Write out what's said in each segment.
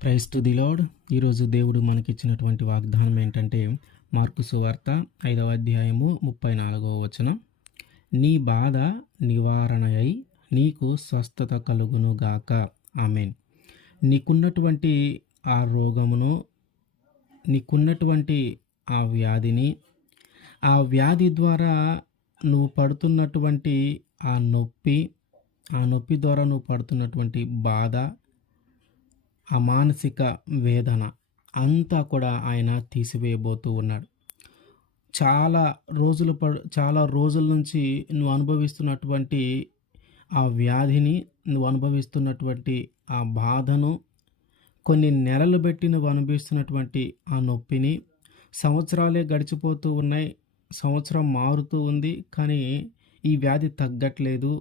క్రైస్తుది to ఈరోజు దేవుడు మనకిచ్చినటువంటి వాగ్దానం ఏంటంటే మార్కు సువార్త ఐదవ అధ్యాయము ముప్పై నాలుగవ వచనం. నీ బాధ నివారణ అయి నీకు స్వస్థత కలుగును గాక. ఆమెన్. నీకున్నటువంటి ఆ రోగమును నీకున్నటువంటి ఆ వ్యాధిని ఆ వ్యాధి ద్వారా నువ్వు పడుతున్నటువంటి ఆ నొప్పి ఆ నొప్పి ద్వారా నువ్వు పడుతున్నటువంటి బాధ ఆ మానసిక వేదన అంతా కూడా ఆయన తీసివేయబోతూ ఉన్నాడు. చాలా రోజుల పడు చాలా రోజుల నుంచి నువ్వు అనుభవిస్తున్నటువంటి ఆ వ్యాధిని నువ్వు అనుభవిస్తున్నటువంటి ఆ బాధను కొన్ని నెలలు పెట్టి నువ్వు అనుభవిస్తున్నటువంటి ఆ నొప్పిని సంవత్సరాలే గడిచిపోతూ ఉన్నాయి సంవత్సరం మారుతూ ఉంది కానీ ఈ వ్యాధి తగ్గట్లేదు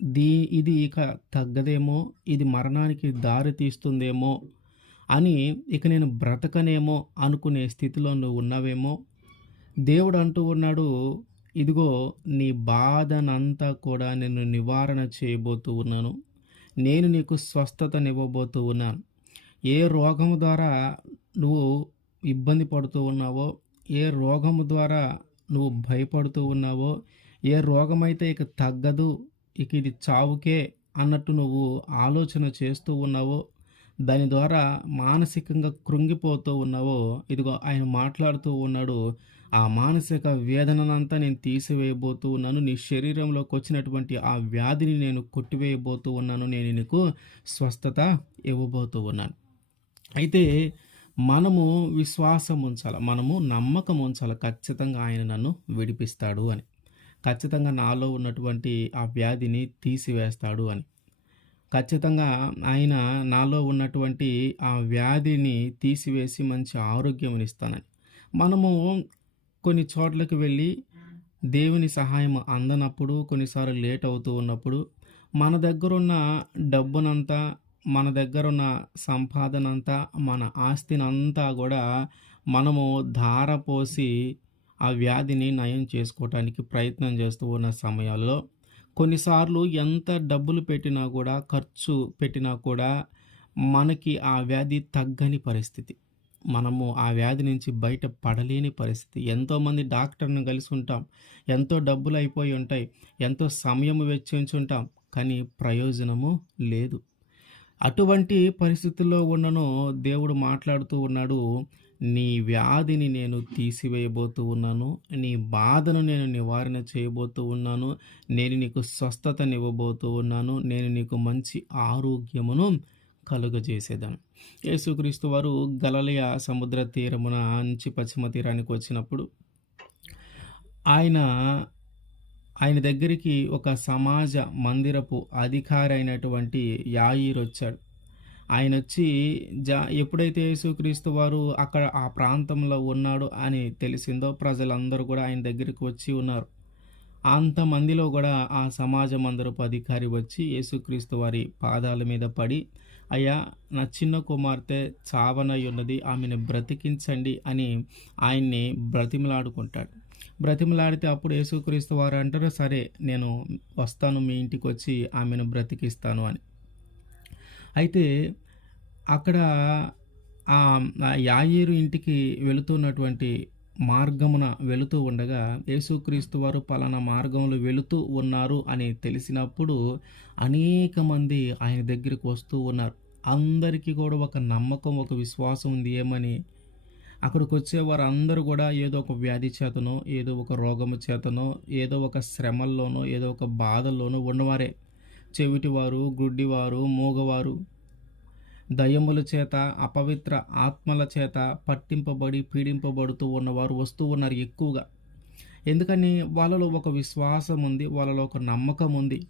దీ ఇది ఇక తగ్గదేమో ఇది మరణానికి దారి తీస్తుందేమో అని ఇక నేను బ్రతకనేమో అనుకునే స్థితిలో నువ్వు ఉన్నావేమో. దేవుడు అంటూ ఉన్నాడు ఇదిగో నీ బాధనంతా కూడా నేను నివారణ చేయబోతూ ఉన్నాను. నేను నీకు స్వస్థతనివ్వబోతూ ఉన్నాను. ఏ రోగము ద్వారా నువ్వు ఇబ్బంది పడుతూ ఉన్నావో ఏ రోగము ద్వారా నువ్వు భయపడుతూ ఉన్నావో ఏ రోగమైతే ఇక తగ్గదు ఇక ఇది చావుకే అన్నట్టు నువ్వు ఆలోచన చేస్తూ ఉన్నావో దాని ద్వారా మానసికంగా కృంగిపోతూ ఉన్నావో ఇదిగో ఆయన మాట్లాడుతూ ఉన్నాడు ఆ మానసిక వేదననంతా నేను తీసివేయబోతూ ఉన్నాను నీ శరీరంలోకి వచ్చినటువంటి ఆ వ్యాధిని నేను కొట్టివేయబోతూ ఉన్నాను నేను నీకు స్వస్థత ఇవ్వబోతూ ఉన్నాను. అయితే మనము విశ్వాసం ఉంచాలి మనము నమ్మకం ఉంచాలి ఖచ్చితంగా ఆయన నన్ను విడిపిస్తాడు అని. ఖచ్చితంగా నాలో ఉన్నటువంటి ఆ వ్యాధిని తీసివేస్తాడు అని. ఖచ్చితంగా ఆయన నాలో ఉన్నటువంటి ఆ వ్యాధిని తీసివేసి మంచి ఆరోగ్యం ఇస్తానని. మనము కొన్ని చోట్లకు వెళ్ళి దేవుని సహాయం అందనప్పుడు కొన్నిసార్లు లేట్ అవుతూ ఉన్నప్పుడు మన దగ్గరున్న డబ్బునంతా మన దగ్గరున్న సంపాదనంతా మన ఆస్తినంతా కూడా మనము ధార పోసి ఆ వ్యాధిని నయం చేసుకోవటానికి ప్రయత్నం చేస్తూ ఉన్న సమయాల్లో కొన్నిసార్లు ఎంత డబ్బులు పెట్టినా కూడా ఖర్చు పెట్టినా కూడా మనకి ఆ వ్యాధి తగ్గని పరిస్థితి. మనము ఆ వ్యాధి నుంచి బయట పడలేని పరిస్థితి. ఎంతోమంది డాక్టర్ని కలిసి ఉంటాం. ఎంతో డబ్బులు అయిపోయి ఉంటాయి. ఎంతో సమయం వెచ్చించుంటాం కానీ ప్రయోజనము లేదు. అటువంటి పరిస్థితుల్లో ఉన్నను దేవుడు మాట్లాడుతూ ఉన్నాడు నీ వ్యాధిని నేను తీసివేయబోతూ ఉన్నాను నీ బాధను నేను నివారణ చేయబోతూ ఉన్నాను నేను నీకు స్వస్థతనివ్వబోతూ ఉన్నాను నేను నీకు మంచి ఆరోగ్యమును కలుగజేసేదాను. యేసుక్రీస్తు వారు గలలియ సముద్ర తీరమున నుంచి పశ్చిమ తీరానికి వచ్చినప్పుడు ఆయన ఆయన దగ్గరికి ఒక సమాజ మందిరపు అధికారి అయినటువంటి యాయిర్ వచ్చాడు ఆయన వచ్చి జా ఎప్పుడైతే యేసుక్రీస్తు వారు అక్కడ ఆ ప్రాంతంలో ఉన్నాడు అని తెలిసిందో ప్రజలందరూ కూడా ఆయన దగ్గరికి వచ్చి ఉన్నారు. అంతమందిలో కూడా ఆ సమాజం అందరూ అధికారి వచ్చి యేసుక్రీస్తు వారి పాదాల మీద పడి అయ్యా నా చిన్న కుమార్తె చావనై ఉన్నది ఆమెను బ్రతికించండి అని ఆయన్ని బ్రతిమలాడుకుంటాడు. బ్రతిమలాడితే అప్పుడు యేసుక్రీస్తు వారు అంటారు సరే నేను వస్తాను మీ ఇంటికి వచ్చి ఆమెను బ్రతికిస్తాను అని. అయితే అక్కడ ఆ యాయేరు ఇంటికి వెళుతున్నటువంటి మార్గమున వెళుతూ ఉండగా యేసుక్రీస్తు వారు పలానా మార్గంలో వెళుతూ ఉన్నారు అని తెలిసినప్పుడు అనేక మంది ఆయన దగ్గరికి వస్తూ ఉన్నారు. అందరికీ కూడా ఒక నమ్మకం ఒక విశ్వాసం ఉంది. ఏమని? అక్కడికి వచ్చే వారందరూ కూడా ఏదో ఒక వ్యాధి చేతనో ఏదో ఒక రోగము చేతనో ఏదో ఒక శ్రమల్లోనో ఏదో ఒక బాధల్లోనో ఉన్నవారే. చెవిటివారు గుడ్డివారు మూగవారు. దయ్యముల చేత అపవిత్ర ఆత్మల చేత పట్టింపబడి పీడింపబడుతూ ఉన్నవారు వస్తూ ఉన్నారు ఎక్కువగా. ఎందుకని? వాళ్ళలో ఒక విశ్వాసం ఉంది వాళ్ళలో ఒక నమ్మకం ఉంది.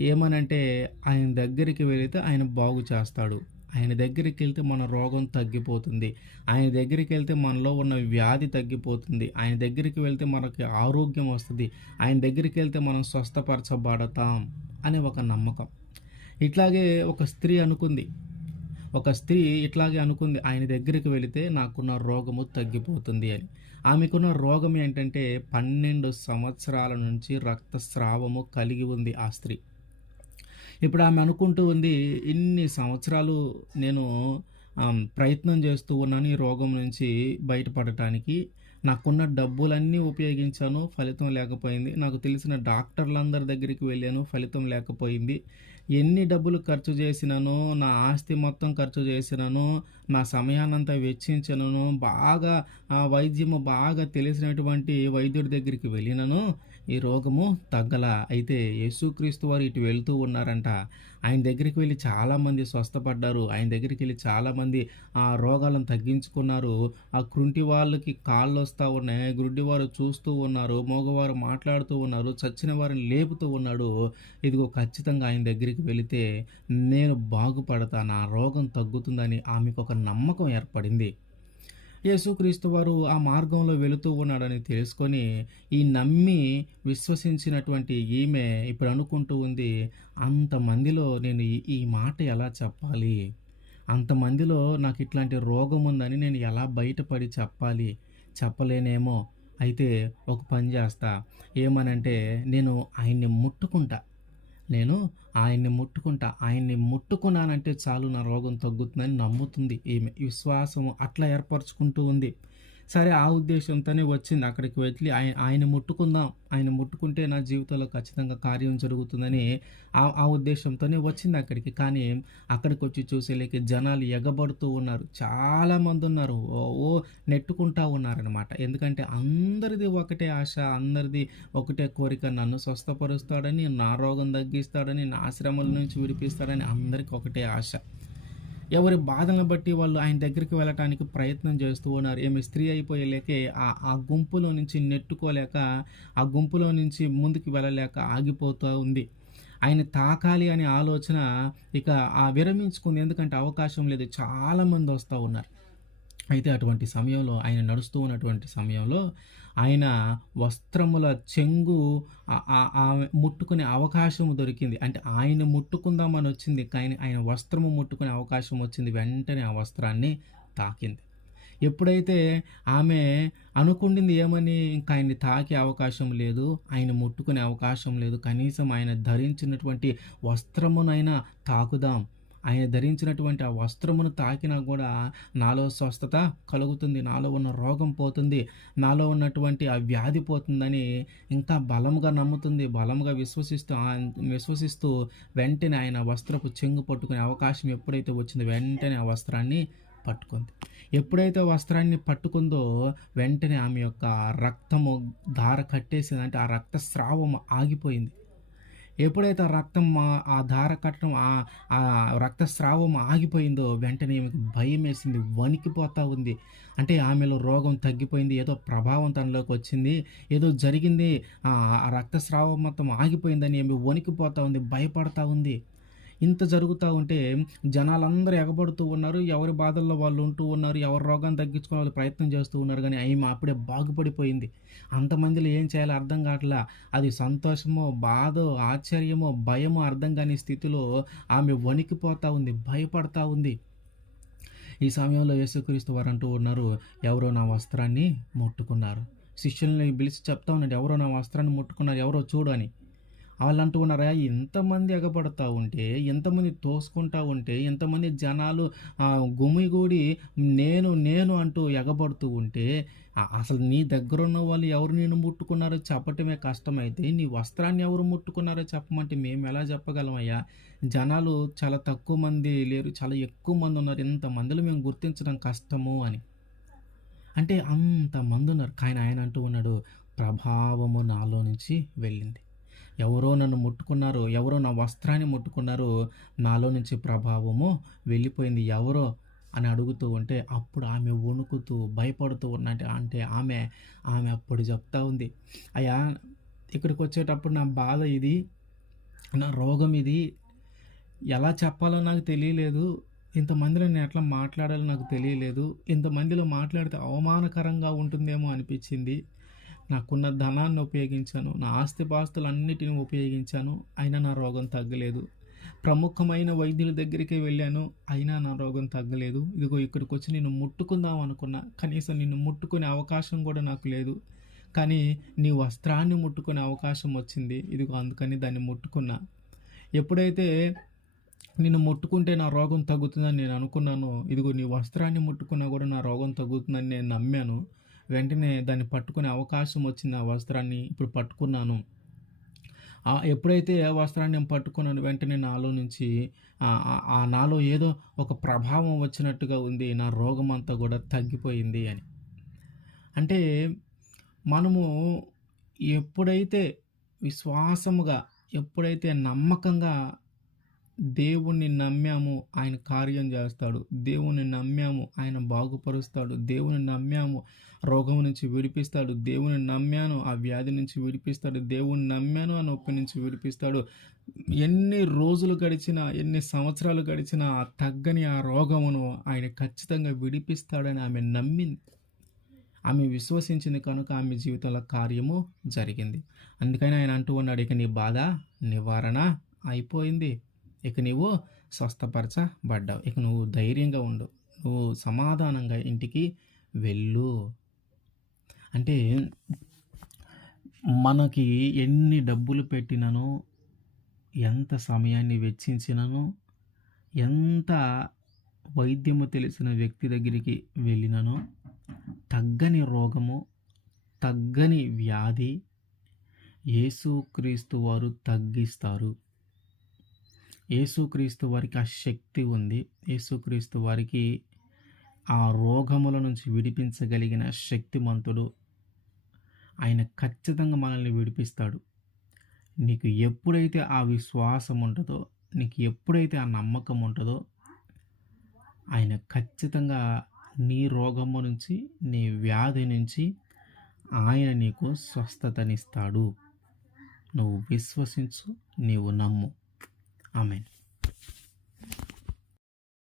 ఏమనంటే ఆయన దగ్గరికి వెళితే ఆయన బాగు చేస్తాడు. ఆయన దగ్గరికి వెళ్తే మన రోగం తగ్గిపోతుంది. ఆయన దగ్గరికి వెళ్తే మనలో ఉన్న వ్యాధి తగ్గిపోతుంది. ఆయన దగ్గరికి వెళ్తే మనకి ఆరోగ్యం వస్తుంది. ఆయన దగ్గరికి వెళ్తే మనం స్వస్థపరచబడతాం అనే ఒక నమ్మకం. ఇట్లాగే ఒక స్త్రీ అనుకుంది. ఒక స్త్రీ ఇట్లాగే అనుకుంది ఆయన దగ్గరికి వెళితే నాకున్న రోగము తగ్గిపోతుంది అని. ఆమెకున్న రోగం ఏంటంటే పన్నెండు సంవత్సరాల నుంచి రక్తస్రావము కలిగి ఉంది ఆ స్త్రీ. ఇప్పుడు ఆమె అనుకుంటూ ఉంది ఇన్ని సంవత్సరాలు నేను ప్రయత్నం చేస్తూ ఉన్నాను ఈ రోగం నుంచి బయటపడటానికి. నాకున్న డబ్బులన్నీ ఉపయోగించాను. ఫలితం లేకపోయింది. నాకు తెలిసిన డాక్టర్లందరి దగ్గరికి వెళ్ళాను. ఫలితం లేకపోయింది. ఎన్ని డబ్బులు ఖర్చు చేసినానో, నా ఆస్తి మొత్తం ఖర్చు చేసినాను. నా సమయాన్నంతా వెచ్చించినను బాగా ఆ వైద్యము బాగా తెలిసినటువంటి వైద్యుడి దగ్గరికి వెళ్ళినాను. ఈ రోగము తగ్గలా. అయితే యేసుక్రీస్తు వారు ఇటు వెళ్తూ ఉన్నారంట. ఆయన దగ్గరికి వెళ్ళి చాలామంది స్వస్థపడ్డారు. ఆయన దగ్గరికి వెళ్ళి చాలామంది ఆ రోగాలను తగ్గించుకున్నారు. ఆ కృంటి వాళ్ళకి కాళ్ళు వస్తూ ఉన్నాయి. గుడ్డివారు చూస్తూ ఉన్నారు. మగవారు మాట్లాడుతూ ఉన్నారు. చచ్చిన వారిని లేపుతూ ఉన్నాడు. ఇదిగో ఖచ్చితంగా ఆయన దగ్గరికి వెళితే నేను బాగుపడతాను ఆ రోగం తగ్గుతుందని ఆమెకు ఒక నమ్మకం ఏర్పడింది. యేసుక్రీస్తు వారు ఆ మార్గంలో వెళుతూ ఉన్నాడని తెలుసుకొని, ఈ నమ్మి విశ్వసించినటువంటి ఈమె ఇప్పుడు అనుకుంటూ ఉంది, అంతమందిలో నేను ఈ మాట ఎలా చెప్పాలి? అంతమందిలో నాకు ఇట్లాంటి రోగం ఉందని నేను ఎలా బయటపడి చెప్పాలి? చెప్పలేనేమో. అయితే ఒక పని చేస్తా. ఏమనంటే నేను ఆయన్ని ముట్టుకుంటా. నేను ఆయన్ని ముట్టుకుంటా. ఆయన్ని ముట్టుకున్నానంటే చాలు నా రోగం తగ్గుతుందని నమ్ముతుంది ఈమె. విశ్వాసం అట్లా ఏర్పరచుకుంటూ ఉంది. సరే ఆ ఉద్దేశంతోనే వచ్చింది. అక్కడికి వెళ్ళి ఆయన ఆయన ముట్టుకుందాం. ఆయన ముట్టుకుంటే నా జీవితంలో ఖచ్చితంగా కార్యం జరుగుతుందని ఆ ఆ ఉద్దేశంతోనే వచ్చింది అక్కడికి. కానీ అక్కడికి వచ్చి చూసేలేక జనాలు ఎగబడుతూ ఉన్నారు. చాలామందున్నారు. ఓ ఓ నెట్టుకుంటా ఉన్నారనమాట. ఎందుకంటే అందరిది ఒకటే ఆశ. అందరిది ఒకటే కోరిక. నన్ను స్వస్థపరుస్తాడని, నా రోగం తగ్గిస్తాడని, నా శ్రమల నుంచి విడిపిస్తాడని అందరికీ ఒకటే ఆశ. ఎవరి బాధలను బట్టి వాళ్ళు ఆయన దగ్గరికి వెళ్ళటానికి ప్రయత్నం చేస్తూ ఉన్నారు. ఈమె స్త్రీ అయిపోయేలేకే ఆ ఆ గుంపులో నుంచి నెట్టుకోలేక, ఆ గుంపులో నుంచి ముందుకు వెళ్ళలేక ఆగిపోతూ ఉంది. ఆయన తాకాలి అనే ఆలోచన ఇక ఆ విరమించుకుంది. ఎందుకంటే అవకాశం లేదు. చాలామంది వస్తూ ఉన్నారు. అయితే అటువంటి సమయంలో ఆయన నడుస్తూ ఉన్నటువంటి సమయంలో ఆయన వస్త్రముల చెంగు ఆమె ముట్టుకునే అవకాశం దొరికింది. అంటే ఆయన ముట్టుకుందామని వచ్చింది. కానీ ఆయన వస్త్రము ముట్టుకునే అవకాశం వచ్చింది. వెంటనే ఆ వస్త్రాన్ని తాకింది. ఎప్పుడైతే ఆమె అనుకుండింది ఏమని ఇంకా ఆయన్ని తాకే అవకాశం లేదు. ఆయన ముట్టుకునే అవకాశం లేదు. కనీసం ఆయన ధరించినటువంటి వస్త్రమునైనా తాకుదాం. ఆయన ధరించినటువంటి ఆ వస్త్రమును తాకినా కూడా నాలో స్వస్థత కలుగుతుంది. నాలో ఉన్న రోగం పోతుంది. నాలో ఉన్నటువంటి ఆ వ్యాధి పోతుందని ఇంకా బలముగా నమ్ముతుంది. బలముగా విశ్వసిస్తూ విశ్వసిస్తూ వెంటనే ఆయన వస్త్రపు చెంగు పట్టుకునే అవకాశం ఎప్పుడైతే వచ్చిందో వెంటనే ఆ వస్త్రాన్ని పట్టుకుంది. ఎప్పుడైతే వస్త్రాన్ని పట్టుకుందో వెంటనే ఆమె యొక్క రక్తము ధార కట్టేసింది. అంటే ఆ రక్తస్రావం ఆగిపోయింది. ఎప్పుడైతే రక్తం ఆ ధార కట్టడం ఆ రక్తస్రావం ఆగిపోయిందో వెంటనే భయం భయమేసింది. వణికిపోతా ఉంది. అంటే ఆమెలో రోగం తగ్గిపోయింది. ఏదో ప్రభావం తనలోకి వచ్చింది. ఏదో జరిగింది. ఆ రక్తస్రావం మొత్తం ఆగిపోయిందని ఆమె వణికిపోతా ఉంది. భయపడతా ఉంది. ఇంత జరుగుతూ ఉంటే జనాలందరూ ఎగబడుతూ ఉన్నారు. ఎవరి బాధల్లో వాళ్ళు ఉంటూ ఉన్నారు. ఎవరి రోగాన్ని తగ్గించుకోవాలని ప్రయత్నం చేస్తూ ఉన్నారు. కానీ ఆమె అప్పుడే బాగుపడిపోయింది. అంతమందిలో ఏం చేయాలో అర్థం కావట్లా. అది సంతోషమో, బాధో, ఆశ్చర్యమో, భయమో అర్థం కాని స్థితిలో ఆమె వణికిపోతూ ఉంది. భయపడతా ఉంది. ఈ సమయంలో యేసుక్రీస్తు వారు అంటూ ఉన్నారు, ఎవరో నా వస్త్రాన్ని ముట్టుకున్నారు. శిష్యుల్ని పిలిచి చెప్తా ఉన్నాడు. ఎవరో నా వస్త్రాన్ని ముట్టుకున్నారు. ఎవరో చూడు అని. వాళ్ళు అంటూ ఉన్నారా ఎంతమంది ఇంతమంది ఎగబడతా ఉంటే, ఇంతమంది తోసుకుంటా ఉంటే, ఇంతమంది జనాలు గుమిగూడి నేను, నేను అంటూ ఎగబడుతూ ఉంటే, అసలు నీ దగ్గర ఉన్న వాళ్ళు ఎవరు నేను ముట్టుకున్నారో చెప్పటమే కష్టమైతే, నీ వస్త్రాన్ని ఎవరు ముట్టుకున్నారో చెప్పమంటే మేము ఎలా చెప్పగలమయ్యా? జనాలు చాలా తక్కువ మంది లేరు. చాలా ఎక్కువ మంది ఉన్నారు. ఇంతమందిలో మేము గుర్తించడం కష్టము" అని. అంటే అంతమందున్నారు. కానీ ఆయన అంటూ ఉన్నాడు, ప్రభావము నాలో నుంచి వెళ్ళింది. ఎవరో నన్ను ముట్టుకున్నారు. ఎవరో నా వస్త్రాన్ని ముట్టుకున్నారు. నాలో నుంచి ప్రభావము వెళ్ళిపోయింది. ఎవరో అని అడుగుతూ ఉంటే అప్పుడు ఆమె వణుకుతూ, భయపడుతూ ఉన్నట్టు అంటే ఆమె, ఆమె అప్పుడు చెప్తా ఉంది. అయ్యా! ఇక్కడికి వచ్చేటప్పుడు నా బాధ ఇది. నా రోగం ఇది. ఎలా చెప్పాలో నాకు తెలియలేదు. ఇంతమందిలో నేను ఎట్లా మాట్లాడాలో నాకు తెలియలేదు. ఇంతమందిలో మాట్లాడితే అవమానకరంగా ఉంటుందేమో అనిపించింది. నాకున్న ధనాన్ని ఉపయోగించాను. నా ఆస్తిపాస్తులన్నిటిని ఉపయోగించాను. అయినా నా రోగం తగ్గలేదు. ప్రముఖమైన వైద్యుల దగ్గరికే వెళ్ళాను. అయినా నా రోగం తగ్గలేదు. ఇదిగో ఇక్కడికి వచ్చి నిన్ను ముట్టుకుందాం అనుకున్నా. కనీసం నిన్ను ముట్టుకునే అవకాశం కూడా నాకు లేదు. కానీ నీ వస్త్రాన్ని ముట్టుకునే అవకాశం వచ్చింది. ఇదిగో అందుకని దాన్ని ముట్టుకున్నా. ఎప్పుడైతే నిన్ను ముట్టుకుంటే నా రోగం తగ్గుతుందని నేను అనుకున్నాను ఇదిగో నీ వస్త్రాన్ని ముట్టుకున్నా కూడా నా రోగం తగ్గుతుందని నేను నమ్మాను వెంటనే దాన్ని పట్టుకునే అవకాశం వచ్చింది ఆ వస్త్రాన్ని. ఇప్పుడు పట్టుకున్నాను. ఎప్పుడైతే ఆ వస్త్రాన్ని నేను పట్టుకున్నాను వెంటనే నాలో నుంచి ఆ నాలో ఏదో ఒక ప్రభావం వచ్చినట్టుగా ఉంది. నా రోగం అంతా కూడా తగ్గిపోయింది అని. అంటే మనము ఎప్పుడైతే విశ్వాసముగా ఎప్పుడైతే నమ్మకంగా దేవుణ్ణి నమ్మాము ఆయన కార్యం చేస్తాడు. దేవుణ్ణి నమ్మాము ఆయన బాగుపరుస్తాడు. దేవుని నమ్మాము రోగం నుంచి విడిపిస్తాడు. దేవుని నమ్మాను ఆ వ్యాధి నుంచి విడిపిస్తాడు. దేవుని నమ్మాను ఆ నొప్పి నుంచి విడిపిస్తాడు. ఎన్ని రోజులు గడిచినా ఎన్ని సంవత్సరాలు గడిచినా ఆ తగ్గని ఆ రోగమును ఆయన ఖచ్చితంగా విడిపిస్తాడని ఆమె నమ్మింది. ఆమె విశ్వసించింది కనుక ఆమె జీవితంలో కార్యము జరిగింది. అందుకని ఆయన అంటూ ఉన్నాడు ఇక నీ బాధ నివారణ అయిపోయింది. ఇక నువ్వు స్వస్థపరచబడ్డావు ఇక నువ్వు ధైర్యంగా ఉండు. నువ్వు సమాధానంగా ఇంటికి వెళ్ళు. అంటే మనకి ఎన్ని డబ్బులు పెట్టినను ఎంత సమయాన్ని వెచ్చించినను ఎంత వైద్యము తెలిసిన వ్యక్తి దగ్గరికి వెళ్ళినను తగ్గని రోగము తగ్గని వ్యాధి యేసుక్రీస్తు వారు తగ్గిస్తారు. యేసుక్రీస్తు వారికి ఆ శక్తి ఉంది. యేసుక్రీస్తు వారికి ఆ రోగముల నుంచి విడిపించగలిగిన శక్తిమంతుడు. ఆయన ఖచ్చితంగా మనల్ని విడిపిస్తాడు. నీకు ఎప్పుడైతే ఆ విశ్వాసం ఉంటుందో నీకు ఎప్పుడైతే ఆ నమ్మకం ఉంటుందో ఆయన ఖచ్చితంగా నీ రోగము నుంచి నీ వ్యాధి నుంచి ఆయన నీకు స్వస్థతనిస్తాడు. నువ్వు విశ్వసించు నీవు నమ్ము. ఆమెన్